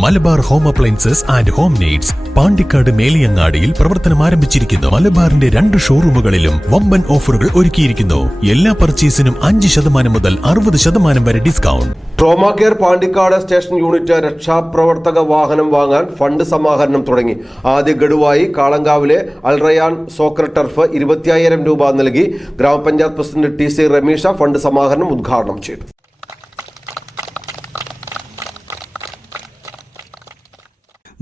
Malabar home appliances and home needs Pandikkad മേലിയങ്ങാടിയിൽ പ്രവർത്തനം ആരംഭിച്ചിരിക്കുന്നു. മലബാറിന്റെ 2 ഷോറൂമുകളിലും വമ്പൻ ഓഫറുകൾ ഒരുക്കിയിരിക്കുന്നു. എല്ലാ പർച്ചേസിനും 5% മുതൽ 60% വരെ discount. Trauma care Pandikkad station unit രക്ഷാപ്രവർത്തക വാഹനം വാങ്ങാൻ ഫണ്ട് സമാഹരണം തുടങ്ങി. ആദ്യ ഗഡുവായി കാളങ്കാവിലെ അൽറയാൻ സോക്കർ ടർഫ് 25,000 രൂപ നൽകി. ഗ്രാമപഞ്ചായത്ത് പ്രസിഡന്റ് TC റമീഷ ഫണ്ട് സമാഹരണം ഉദ്ഘാടനം ചെയ്തു.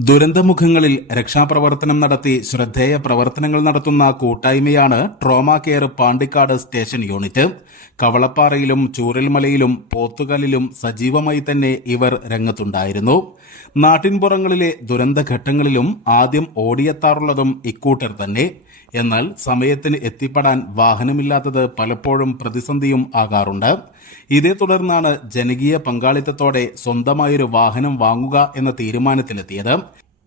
ദുരന്തമുഖങ്ങളിൽ രക്ഷാപ്രവർത്തനം നടത്തി ശ്രദ്ധേയ പ്രവർത്തനങ്ങൾ നടത്തുന്ന കൂട്ടായ്മയാണ് trauma care Pandikkad station unit. കവളപ്പാറയിലും ചൂരൽമലയിലും പോത്തുകലിലും സജീവമായി തന്നെ ഇവർ രംഗത്തുണ്ടായിരുന്നു. നാട്ടിൻപുറങ്ങളിലെ ദുരന്തഘട്ടങ്ങളിലും ആദ്യം ഓടിയെത്താറുള്ളതും ഇക്കൂട്ടർ തന്നെ. എന്നാൽ സമയത്തിന് എത്തിപ്പെടാൻ വാഹനമില്ലാത്തത് പലപ്പോഴും പ്രതിസന്ധിയും ആകാറുണ്ട്. ഇതേ തുടർന്നാണ് ജനകീയ പങ്കാളിത്തത്തോടെ സ്വന്തമായൊരു വാഹനം വാങ്ങുക എന്ന തീരുമാനത്തിലെത്തിയത്.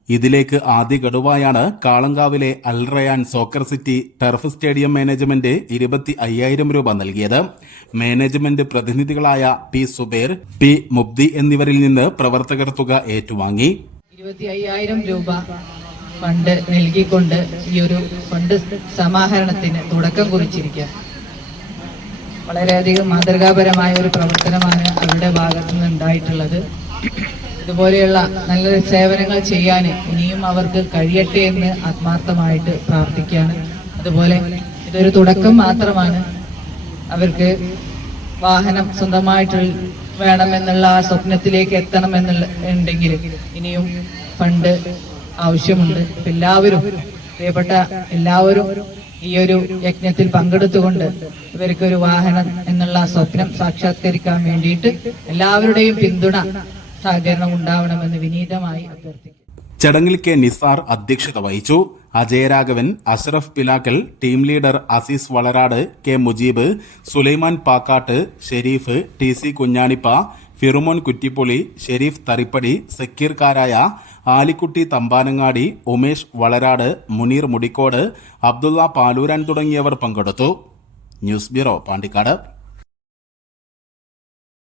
ഇതിലേക്ക് ആദ്യ ഗഡുവായാണ് കാളങ്കാവിലെ Alrayan soccer city turf stadium management 25,000 രൂപ നൽകിയത്. മാനേജ്മെന്റ് പ്രതിനിധികളായ P. സുബേർ, P. മുബ്ദി എന്നിവരിൽ നിന്ന് പ്രവർത്തകർ തുക ഏറ്റുവാങ്ങി. 25,000 രൂപ ഫണ്ട് നൽകിക്കൊണ്ട് ഈ ഒരു ഫണ്ട് സമാഹരണത്തിന് തുടക്കം കുറിച്ചിരിക്കുക. വളരെയധികം മാതൃകാപരമായ ഒരു പ്രവർത്തനമാണ് അവരുടെ ഭാഗത്തു നിന്ന് ഉണ്ടായിട്ടുള്ളത്. ഇതുപോലെയുള്ള നല്ല സേവനങ്ങൾ ചെയ്യാൻ ഇനിയും അവർക്ക് കഴിയട്ടെ എന്ന് ആത്മാർത്ഥമായിട്ട് പ്രാർത്ഥിക്കുകയാണ്. അതുപോലെ ഇതൊരു തുടക്കം മാത്രമാണ്. അവർക്ക് വാഹനം സ്വന്തമായിട്ട് വേണമെന്നുള്ള ആ സ്വപ്നത്തിലേക്ക് എത്തണമെന്നുണ്ടെങ്കിൽ ഇനിയും ഫണ്ട് ആവശ്യമുണ്ട്. എല്ലാവരും, പ്രിയപ്പെട്ട എല്ലാവരും ഈ ഒരു യജ്ഞത്തിൽ പങ്കെടുത്തുകൊണ്ട് ഇവർക്ക് ഒരു വാഹനം എന്നുള്ള സ്വപ്നം സാക്ഷാത്കരിക്കാൻ വേണ്ടിയിട്ട് എല്ലാവരുടെയും പിന്തുണ സഹകരണം ഉണ്ടാവണമെന്ന് വിനീതമായി അഭ്യർത്ഥിക്കുന്നു. ചടങ്ങിൽ K. നിസാർ അധ്യക്ഷത വഹിച്ചു. Ajayaraghavan, Ashraf Pilakkal, team leader Azeez Valarad, K. Mujeeb, Sulaiman Pakkatt, Sherif, TC Kunjanippa, Firumon Kuttipoli, Sherif Tharippadi, സക്കീർക്കാരായ ആലിക്കുട്ടി തമ്പാനങ്ങാടി, ഉമേഷ് വളരാട്, മുനീർ മുടിക്കോട്, അബ്ദുള്ള പാലൂരാൻ തുടങ്ങിയവർ പങ്കെടുത്തു. News bureau, Pandikkad.